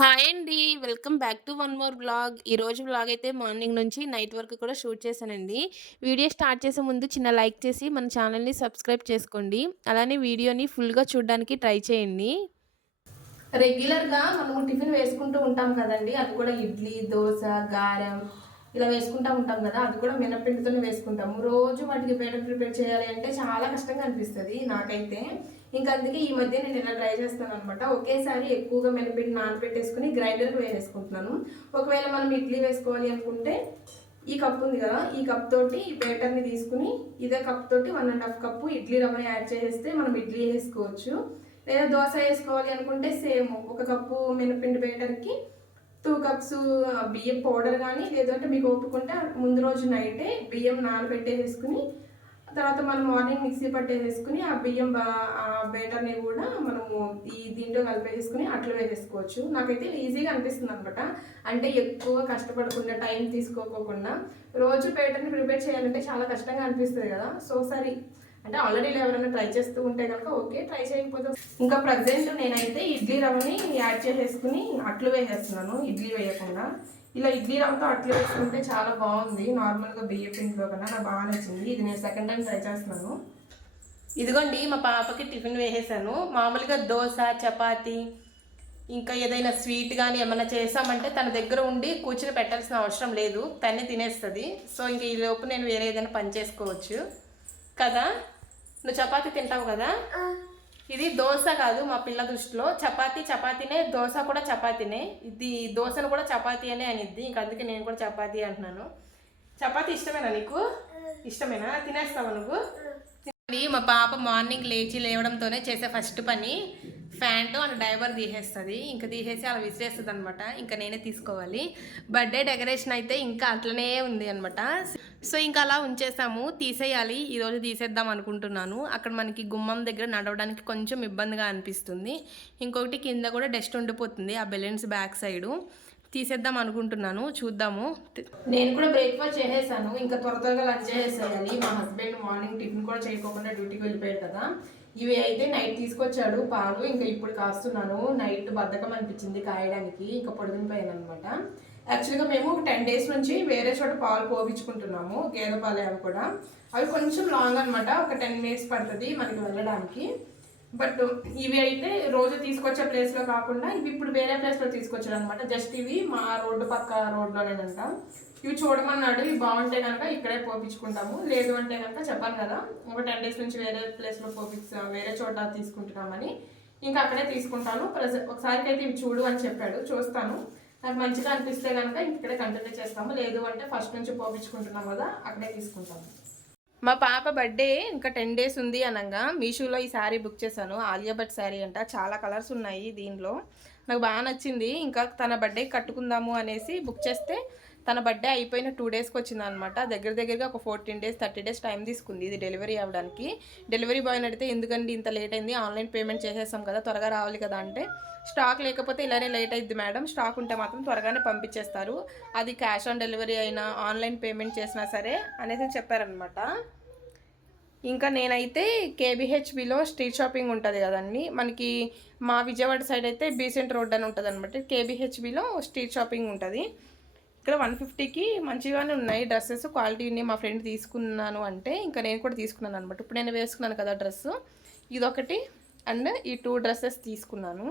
Hi అండి. Welcome back to one more vlog ఈరోజు blog అయితే మార్నింగ్ నుంచి నైట్ వరకు కూడా షూట్ చేశానండి. వీడియో స్టార్ట్ చేసే ముందు చిన్న లైక్ చేసి మన ఛానల్‌ని సబ్స్క్రైబ్ చేసుకోండి. అలానే వీడియోని ఫుల్‌గా చూడడానికి ట్రై చేయండి. రెగ్యులర్‌గా మనము టిఫిన్ వేసుకుంటూ ఉంటాం కదండి అది కూడా ఇడ్లీ, దోశ గారెం ఇలా వేసుకుంటా ఉంటాం కదా! అది కూడా మినపిండితోనే వేసుకుంటాము. రోజు వాటికి బేటర్ ప్రిపేర్ చేయాలి అంటే చాలా కష్టంగా అనిపిస్తుంది నాకైతే. ఇంకా అందుకే ఈ మధ్య నేను ఇలా ట్రై చేస్తాను అనమాట ఒకేసారి ఎక్కువగా మినపిండి నానబెట్టేసుకొని గ్రైండర్‌కి వేసేసుకుంటున్నాను. ఒకవేళ మనం ఇడ్లీ వేసుకోవాలి అనుకుంటే ఈ కప్ ఉంది కదా! ఈ కప్ తోటి ఈ పేటర్ని తీసుకుని ఇదే కప్ తోటి one and half cup idli రవ్వని యాడ్ చేసేస్తే మనం ఇడ్లీ వేసుకోవచ్చు. లేదా దోశ వేసుకోవాలి అనుకుంటే సేమ్ ఒక కప్పు మినపిండి బేటర్కి టూ కప్స్ బియ్యం పౌడర్ కానీ లేదంటే మీకు ఓపిక ముందు రోజు నైటే బియ్యం నానబెట్టేసేసుకొని తర్వాత మనం మార్నింగ్ మిక్సీ పట్టేసేసుకుని ఆ బియ్యం బా ఆ బేటర్ని కూడా మనము ఈ దీంట్లో కలిపేసేసుకుని అట్లా వేసేసుకోవచ్చు. నాకైతే ఈజీగా అనిపిస్తుంది అనమాట. అంటే ఎక్కువ కష్టపడకుండా టైం తీసుకోకోకుండా రోజు బేటర్ని ప్రిపేర్ చేయాలంటే చాలా కష్టంగా అనిపిస్తుంది కదా! సో సరే అంటే ఆల్రెడీ ఇలా ఎవరైనా ట్రై చేస్తూ ఉంటే కనుక ఓకే. ట్రై చేయకపోతే ఇంకా ప్రెజెంట్ నేనైతే ఇడ్లీ రవ్వని యాడ్ చేసేసుకుని అట్లు వేసేస్తున్నాను ఇడ్లీ వేయకుండా. ఇలా ఇడ్లీ రవ్వతో అట్లు వేసుకుంటే చాలా బాగుంది. నార్మల్‌గా బియ్యం పిండిలో కన్నా నాకు బాగా నచ్చింది. ఇది నేను సెకండ్ టైం ట్రై చేస్తున్నాను. ఇదిగోండి మా పాపకి టిఫిన్ వేసేసాను. మామూలుగా దోశ చపాతి ఇంకా ఏదైనా స్వీట్ కానీ ఏమైనా చేసామంటే తన దగ్గర ఉండి కూర్చుని పెట్టాల్సిన అవసరం లేదు. తనే తినేస్తుంది సో ఇంక లోపు నేను వేరే ఏదైనా పని చేసుకోవచ్చు. కదా! నువ్వు చపాతీ తింటావు కదా! ఇది దోస కాదు మా పిల్ల దృష్టిలో. చపాతీ చపాతీనే, దోస కూడా చపాతీనే. ఇది దోసను కూడా చపాతీ అనే అనిద్ది. ఇంక అందుకే నేను కూడా చపాతీ అంటున్నాను. చపాతీ ఇష్టమేనా నీకు? ఇష్టమేనా? తినేస్తావా నువ్వు? మా పాప మార్నింగ్ లేచి లేవడంతోనే చేసే ఫస్ట్ పని ఫ్యాంటు అండ్ డైవర్ తీసేస్తుంది. ఇంకా తీసేసి అలా విసిరేస్తుంది అనమాట ఇంకా నేనే తీసుకోవాలి. బర్త్డే డెకరేషన్ అయితే ఇంకా అట్లనే ఉంది అనమాట. సో ఇంకా అలా ఉంచేసాము. తీసేయాలి. ఈరోజు తీసేద్దాం అనుకుంటున్నాను. అక్కడ మనకి గుమ్మం దగ్గర నడవడానికి కొంచెం ఇబ్బందిగా అనిపిస్తుంది. ఇంకొకటి కింద కూడా డస్ట్ ఉండిపోతుంది ఆ బెలూన్స్ బ్యాక్ సైడు. తీసేద్దాం అనుకుంటున్నాను. చూద్దాము. నేను కూడా బ్రేక్ఫాస్ట్ చేసేసాను. ఇంకా త్వర త్వరగా లంచ్ చేసేయాలి. మా హస్బెండ్ మార్నింగ్ టిఫిన్ కూడా చేయకోకుండా డ్యూటీకి వెళ్ళిపోయాడు కదా. ఇవి అయితే నైట్ తీసుకొచ్చాడు పాలు ఇంకా ఇప్పుడు కాస్తున్నాను. నైట్ బద్ధకం అనిపించింది కాయడానికి ఇంకా పొడిగిపోయాను అనమాట యాక్చువల్గా మేము ఒక టెన్ డేస్ నుంచి వేరే చోట పాలు పోపించుకుంటున్నాము గేదె పాలు అవి కూడా. అవి కొంచెం లాంగ్ అనమాట ఒక టెన్ మినిట్స్ పడుతుంది మనకి వెళ్ళడానికి. బట్ ఇవి అయితే రోజు తీసుకొచ్చే ప్లేస్లో కాకుండా ఇవి ఇప్పుడు వేరే ప్లేస్లో తీసుకొచ్చాడు అనమాట జస్ట్ ఇవి మా రోడ్డు పక్క రోడ్లోనేనంట. ఇవి చూడమన్నాడు ఇవి బాగుంటే కనుక ఇక్కడే పోపించుకుంటాము లేదు అంటే కనుక చెప్పాను కదా ఒక టెన్ డేస్ నుంచి వేరే ప్లేస్లో పోపించా వేరే చోట తీసుకుంటున్నామని. ఇంకా అక్కడే తీసుకుంటాను. ప్రజెంట్ ఒకసారికి అయితే ఇవి చూడు అని చెప్పాడు. చూస్తాను. నాకు మంచిగా అనిపిస్తే కనుక ఇక్కడే కంటిన్యూ చేస్తాము. లేదు అంటే ఫస్ట్ నుంచి పోపించుకుంటున్నాం కదా అక్కడే తీసుకుంటాము. మా పాప బర్త్డే ఇంకా టెన్ డేస్ ఉంది అనగా. మీషోలో ఈ శారీ బుక్ చేశాను. ఆలియా భట్ శారీ అంట. చాలా కలర్స్ ఉన్నాయి దీనిలో. నాకు బాగా నచ్చింది. ఇంకా తన బర్త్డే కట్టుకుందాము అనేసి బుక్ చేస్తే తన బర్త్డే అయిపోయిన టూ డేస్కి వచ్చింది అనమాట దగ్గర దగ్గరగా ఒక fourteen days thirty days time తీసుకుంది ఇది డెలివరీ అవ్వడానికి. డెలివరీ బాయ్ని అడిగితే ఎందుకండి ఇంత లేట్ అయింది? ఆన్లైన్ పేమెంట్ చేసేసాం కదా త్వరగా రావాలి కదా అంటే స్టాక్ లేకపోతే ఇలానే లేట్ అయింది మేడం. స్టాక్ ఉంటే మాత్రం త్వరగానే పంపించేస్తారు. అది క్యాష్ ఆన్ డెలివరీ అయినా ఆన్లైన్ పేమెంట్ చేసినా సరే అనేసి చెప్పారనమాట. ఇంకా నేనైతే కేబిహెచ్బిలో స్ట్రీట్ షాపింగ్ ఉంటుంది కదండి. మనకి మా విజయవాడ సైడ్ అయితే బీసెంట్ రోడ్ అని ఉంటుంది అనమాట కేబిహెచ్బిలో స్ట్రీట్ షాపింగ్ ఉంటుంది. ఇక్కడ వన్ ఫిఫ్టీకి మంచిగానే ఉన్నాయి డ్రెస్సెస్ క్వాలిటీని మా ఫ్రెండ్ తీసుకున్నాను అంటే ఇంకా నేను కూడా తీసుకున్నాను అనమాట ఇప్పుడు నేను వేసుకున్నాను కదా డ్రెస్ ఇదొకటి. అండ్ ఈ టూ డ్రెస్సెస్ తీసుకున్నాను.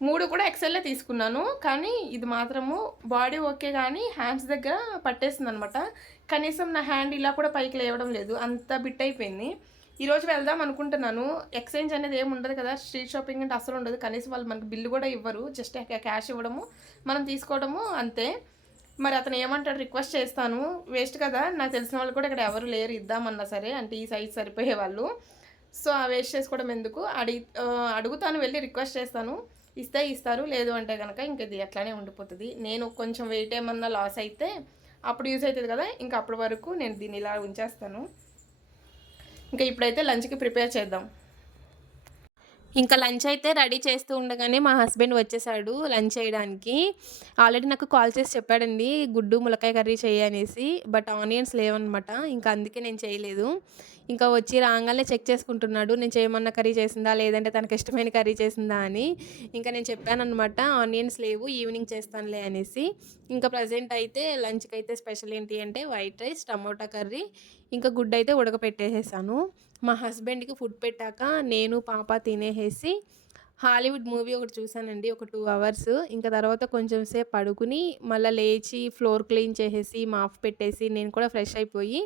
మూడు కూడా ఎక్సెల్లే తీసుకున్నాను. కానీ ఇది మాత్రము బాడీ ఓకే కానీ హ్యాండ్స్ దగ్గర పట్టేస్తుంది అనమాట కనీసం నా హ్యాండ్ ఇలా కూడా పైకి లేవడం లేదు. అంత బిట్ అయిపోయింది. ఈరోజు వెళ్దాం అనుకుంటున్నాను. ఎక్స్చేంజ్ అనేది ఏమి ఉండదు కదా. స్ట్రీట్ షాపింగ్ అంటే అసలు ఉండదు. కనీసం వాళ్ళు మనకు బిల్లు కూడా ఇవ్వరు. జస్ట్ క్యాష్ ఇవ్వడము మనం తీసుకోవడము అంతే. మరి అతను ఏమంటాడు? రిక్వెస్ట్ చేస్తాను. వేస్ట్ కదా. నాకు తెలిసిన వాళ్ళు కూడా ఇక్కడ ఎవరు లేరు. ఇద్దామన్నా సరే. అంటే ఈ సైజ్ సరిపోయే వాళ్ళు. సో ఆ వేస్ట్ చేసుకోవడం ఎందుకు? అడిగి అడుగుతాను వెళ్ళి రిక్వెస్ట్ చేస్తాను. ఇస్తే ఇస్తారు. లేదు అంటే కనుక ఇంక ఇది అట్లానే ఉండిపోతుంది. నేను కొంచెం వెయిట్ ఏమన్నా లాస్ అయితే అప్పుడు యూజ్ అవుతుంది కదా. ఇంకా అప్పటి వరకు నేను దీన్ని ఇలా ఉంచేస్తాను. ఇంకా ఇప్పుడైతే లంచ్కి ప్రిపేర్ చేద్దాం. ఇంకా లంచ్ అయితే రెడీ చేస్తూ ఉండగానే మా హస్బెండ్ వచ్చేసాడు లంచ్ చేయడానికి. ఆల్రెడీ నాకు కాల్ చేసి చెప్పాడండి గుడ్డు ములకాయ కర్రీ చేయనేసి బట్ ఆనియన్స్ లేవన్నమాట ఇంకా అందుకే నేను చేయలేదు. ఇంకా వచ్చి రాగానే చెక్ చేసుకుంటున్నాడు. నేను చేయమన్న కర్రీ చేసిందా? లేదంటే తనకి ఇష్టమైన కర్రీ చేసిందా అని. ఇంకా నేను చెప్పానమాట ఆనియన్స్ లేవు ఈవినింగ్ చేస్తానులే అనేసి. ఇంకా ప్రజెంట్ అయితే లంచ్కి అయితే స్పెషల్ ఏంటి అంటే వైట్ రైస్ టమోటా కర్రీ ఇంకా గుడ్డు అయితే ఉడకపెట్టేసేసాను. మా హస్బెండ్కి ఫుడ్ పెట్టాక నేను పాప తినేసేసి హాలీవుడ్ మూవీ ఒకటి చూసానండి ఒక టూ అవర్స్. ఇంకా తర్వాత కొంచెం సేపు పడుకుని మళ్ళీ లేచి ఫ్లోర్ క్లీన్ చేసేసి మాఫ్ పెట్టేసి నేను కూడా ఫ్రెష్ అయిపోయి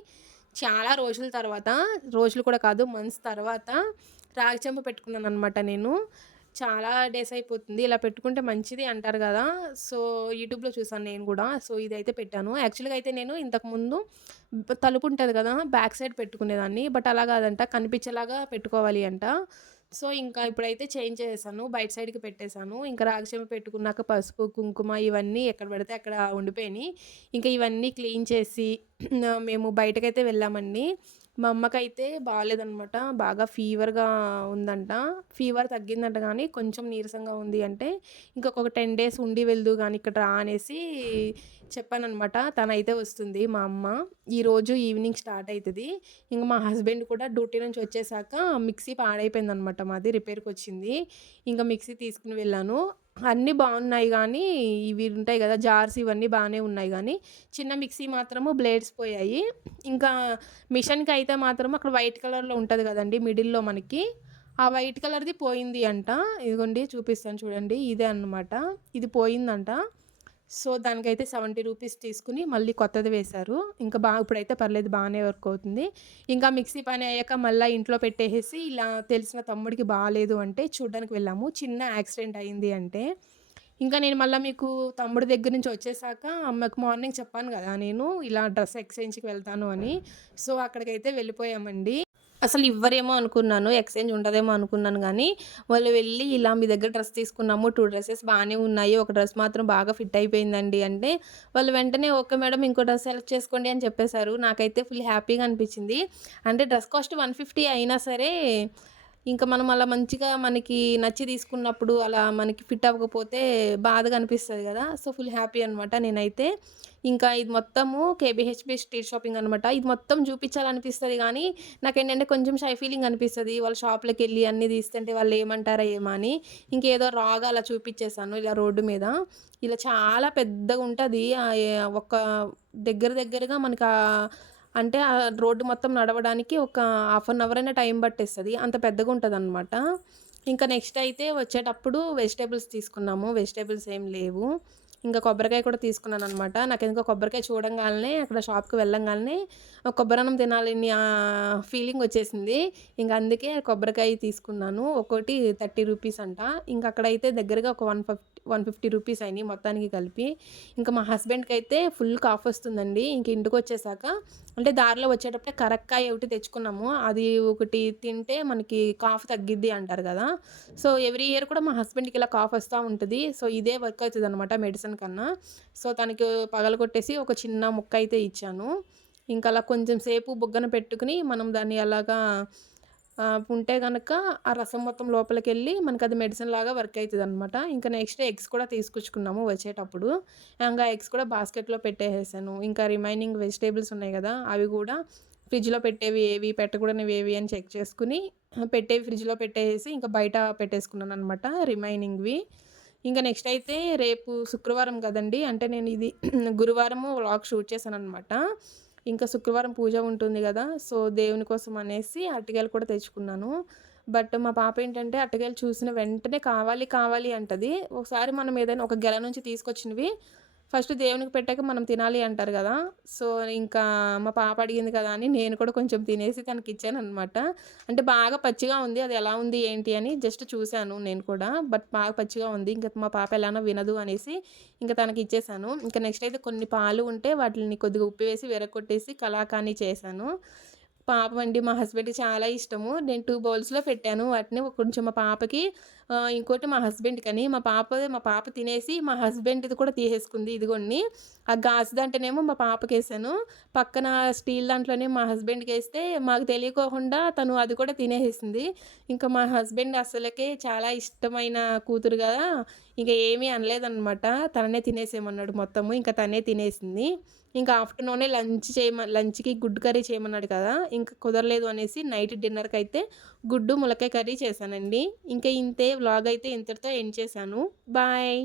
చాలా రోజుల తర్వాత రోజులు కూడా కాదు మంత్స్ తర్వాత రాగి చెంప పెట్టుకున్నాను అనమాట నేను. చాలా డేస్ అయిపోతుంది. ఇలా పెట్టుకుంటే మంచిది అంటారు కదా. సో యూట్యూబ్లో చూసాను నేను కూడా. సో ఇదైతే పెట్టాను. యాక్చువల్గా అయితే నేను ఇంతకుముందు తలుపు ఉంటుంది కదా బ్యాక్ సైడ్ పెట్టుకునేదాన్ని. బట్ అలా కాదంట కనిపించేలాగా పెట్టుకోవాలి అంట. సో ఇంకా ఇప్పుడైతే చేంజ్ చేశాను. బయట సైడ్కి పెట్టేశాను. ఇంకా రాగక్షేమ పెట్టుకున్నాక పసుపు కుంకుమ ఇవన్నీ ఎక్కడ పడితే అక్కడ ఉండిపోయినాయి. ఇంకా ఇవన్నీ క్లీన్ చేసి మేము బయటకైతే వెళ్ళామండి. మా అమ్మకైతే బాగాలేదనమాట బాగా ఫీవర్గా ఉందంట. ఫీవర్ తగ్గిందంట కానీ కొంచెం నీరసంగా ఉంది అంటే ఇంకొక టెన్ డేస్ ఉండి వెళ్దు కానీ ఇక్కడ రా అనేసి చెప్పానమాట తనైతే వస్తుంది మా అమ్మ. ఈరోజు ఈవినింగ్ స్టార్ట్ అవుతుంది ఇంకా మా హస్బెండ్ కూడా డ్యూటీ నుంచి వచ్చేసాక మిక్సీ పాడైపోయింది అనమాట మాది. రిపేర్కి వచ్చింది ఇంకా మిక్సీ తీసుకుని వెళ్ళాను. అన్నీ బాగున్నాయి కానీ ఇవి ఉంటాయి కదా జార్స్ ఇవన్నీ బాగానే ఉన్నాయి కానీ చిన్న మిక్సీ మాత్రము బ్లేడ్స్ పోయాయి. ఇంకా మిషన్కి అయితే మాత్రం అక్కడ వైట్ కలర్లో ఉంటుంది కదండి మిడిల్లో మనకి. ఆ వైట్ కలర్ది పోయింది అంట. ఇదిగోండి చూపిస్తాను చూడండి ఇదే అనమాట ఇది పోయిందంట. సో దానికైతే సెవెంటీ రూపీస్ తీసుకుని మళ్ళీ కొత్తది వేశారు. ఇంకా బాగా ఇప్పుడైతే పర్లేదు బాగానే వర్క్ అవుతుంది. ఇంకా మిక్సీ పని అయ్యాక మళ్ళీ ఇంట్లో పెట్టేసి ఇలా తెలిసిన తమ్ముడికి బాగాలేదు అంటే చూడడానికి వెళ్ళాము. చిన్న యాక్సిడెంట్ అయింది అంటే. ఇంకా నేను మళ్ళీ మీకు తమ్ముడి దగ్గర నుంచి వచ్చేసాక అమ్మకు మార్నింగ్ చెప్పాను కదా నేను ఇలా డ్రెస్ ఎక్స్చేంజ్కి వెళ్తాను అని. సో అక్కడికైతే వెళ్ళిపోయామండి. అసలు ఇవ్వరేమో అనుకున్నాను ఎక్స్చేంజ్ ఉండదేమో అనుకున్నాను కానీ వాళ్ళు వెళ్ళి ఇలా మీ దగ్గర డ్రెస్ తీసుకున్నాము టూ డ్రెస్సెస్ బాగానే ఉన్నాయి ఒక డ్రెస్ మాత్రం బాగా ఫిట్ అయిపోయిందండి అంటే వాళ్ళు వెంటనే ఓకే మేడం ఇంకో డ్రెస్ సెలెక్ట్ చేసుకోండి అని చెప్పేశారు. నాకైతే ఫుల్ హ్యాపీగా అనిపించింది. అంటే డ్రెస్ కాస్ట్ వన్ ఫిఫ్టీ అయినా సరే ఇంకా మనం అలా మంచిగా మనకి నచ్చి తీసుకున్నప్పుడు అలా మనకి ఫిట్ అవ్వకపోతే బాధగా అనిపిస్తుంది కదా. సో ఫుల్ హ్యాపీ అనమాట నేనైతే. ఇంకా ఇది మొత్తము కేబిహెచ్బి స్ట్రీట్ షాపింగ్ అనమాట ఇది మొత్తం చూపించాలనిపిస్తుంది కానీ నాకు ఏంటంటే కొంచెం షై ఫీలింగ్ అనిపిస్తుంది. వాళ్ళ షాప్లోకి వెళ్ళి అన్నీ తీస్తుంటే వాళ్ళు ఏమంటారా ఏమో అని. ఇంకేదో రాగా అలా చూపించేశాను ఇలా రోడ్డు మీద. ఇలా చాలా పెద్దగా ఉంటుంది ఒక దగ్గర దగ్గరగా మనకు అంటే ఆ రోడ్డు మొత్తం నడవడానికి ఒక హాఫ్ అన్ అవర్ అయినా టైం పట్టేస్తుంది. అంత పెద్దగా ఉంటుంది అనమాట ఇంకా నెక్స్ట్ అయితే వచ్చేటప్పుడు వెజిటేబుల్స్ తీసుకున్నాము. వెజిటేబుల్స్ ఏం లేవు. ఇంకా కొబ్బరికాయ కూడా తీసుకున్నాను అనమాట నాకు ఎందుకో కొబ్బరికాయ చూడంగానే అక్కడ షాప్కి వెళ్ళంగానే కొబ్బరన్నం తినాలని ఫీలింగ్ వచ్చేసింది. ఇంకా అందుకే కొబ్బరికాయ తీసుకున్నాను. ఒకటి థర్టీ రూపీస్ అంట. ఇంకా అక్కడైతే దగ్గరగా ఒక one fifty one fifty rupees అయినాయి మొత్తానికి కలిపి. ఇంకా మా హస్బెండ్కి అయితే ఫుల్ కాఫ్ వస్తుందండి. ఇంక ఇంటికి వచ్చేసాక అంటే దారిలో వచ్చేటప్పుడే కరక్కాయ ఒకటి తెచ్చుకున్నాము. అది ఒకటి తింటే మనకి కాఫ్ తగ్గిద్ది అంటారు కదా. సో ఎవ్రీ ఇయర్ కూడా మా హస్బెండ్కి ఇలా కాఫ్ వస్తూ ఉంటుంది. సో ఇదే వర్క్ అవుతుంది అనమాట మెడిసిన్ కన్నా. సో తనకి పగల కొట్టేసి ఒక చిన్న ముక్క అయితే ఇచ్చాను. ఇంకా అలా కొంచెం సేపు బుగ్గన పెట్టుకుని మనం దాన్ని అలాగా ఉంటే కనుక ఆ రసం మొత్తం లోపలికి వెళ్ళి మనకు అది మెడిసిన్ లాగా వర్క్ అవుతుంది అనమాట ఇంకా నెక్స్ట్ ఎగ్స్ కూడా తీసుకొచ్చుకున్నాము వచ్చేటప్పుడు. ఇంకా ఎగ్స్ కూడా బాస్కెట్లో పెట్టేసాను ఇంకా రిమైనింగ్ వెజిటేబుల్స్ ఉన్నాయి కదా అవి కూడా ఫ్రిడ్జ్లో పెట్టేవి ఏవి పెట్టకూడనివి ఏవి అని చెక్ చేసుకుని పెట్టేవి ఫ్రిడ్జ్లో పెట్టేసి ఇంకా బయట పెట్టేసుకున్నాను అనమాట రిమైనింగ్వి. ఇంకా నెక్స్ట్ అయితే రేపు శుక్రవారం కదండి. అంటే నేను ఇది గురువారము వ్లాగ్ షూట్ చేశాను అనమాట ఇంకా శుక్రవారం పూజ ఉంటుంది కదా. సో దేవుని కోసం అనేసి అరటికాయలు కూడా తెచ్చుకున్నాను. బట్ మా పాప ఏంటంటే అరటికాయలు చూసిన వెంటనే కావాలి కావాలి అంటది. ఒకసారి మనం ఏదైనా ఒక గెల నుంచి తీసుకొచ్చినవి ఫస్ట్ దేవునికి పెట్టాక మనం తినాలి అంటారు కదా. సో ఇంకా మా పాప అడిగింది కదా అని నేను కూడా కొంచెం తినేసి తనకి ఇచ్చాను అనమాట అంటే బాగా పచ్చిగా ఉంది అది ఎలా ఉంది ఏంటి అని జస్ట్ చూశాను నేను కూడా. బట్ బాగా పచ్చిగా ఉంది ఇంకా మా పాప ఎలానో వినదు అనేసి ఇంకా తనకి ఇచ్చేసాను. ఇంకా నెక్స్ట్ అయితే కొన్ని పాలు ఉంటే వాటిని కొద్దిగా ఉప్పు వేసి విరగొట్టేసి కలాకానీ చేశాను. పాప అండి మా హస్బెండ్కి చాలా ఇష్టము. నేను టూ బౌల్స్లో పెట్టాను. వాటిని కొంచెం మా పాపకి ఇంకోటి మా హస్బెండ్‌కని. మా పాప మా పాప తినేసి మా హస్బెండ్‌ది కూడా తీసేసుకుంది. ఇదిగోండి. ఆ గాజు దాంట్లోనేమో మా పాపకేసాను. పక్కన స్టీల్ దాంట్లోనే మా హస్బెండ్కి వేస్తే మాకు తెలియకోకుండా తను అది కూడా తినేసేసింది. ఇంకా మా హస్బెండ్ అసలకే చాలా ఇష్టమైన కూతురు కదా ఇంకా ఏమీ అనలేదనమాట. తననే తినేసేయమన్నాడు మొత్తము. ఇంకా తనే తినేసింది. ఇంకా ఆఫ్టర్‌నూనే లంచ్ చేయమ లంచ్‌కి గుడ్డు కర్రీ చేయమన్నాడు కదా! ఇంకా కుదరలేదు అనేసి నైట్ డిన్నర్కి అయితే గుడ్డు, ములకాయ కర్రీ చేశానండి. ఇంకా ఇంతే వ్లాగ్ అయితే ఇంతటితో ఎండ్ చేశాను. బాయ్.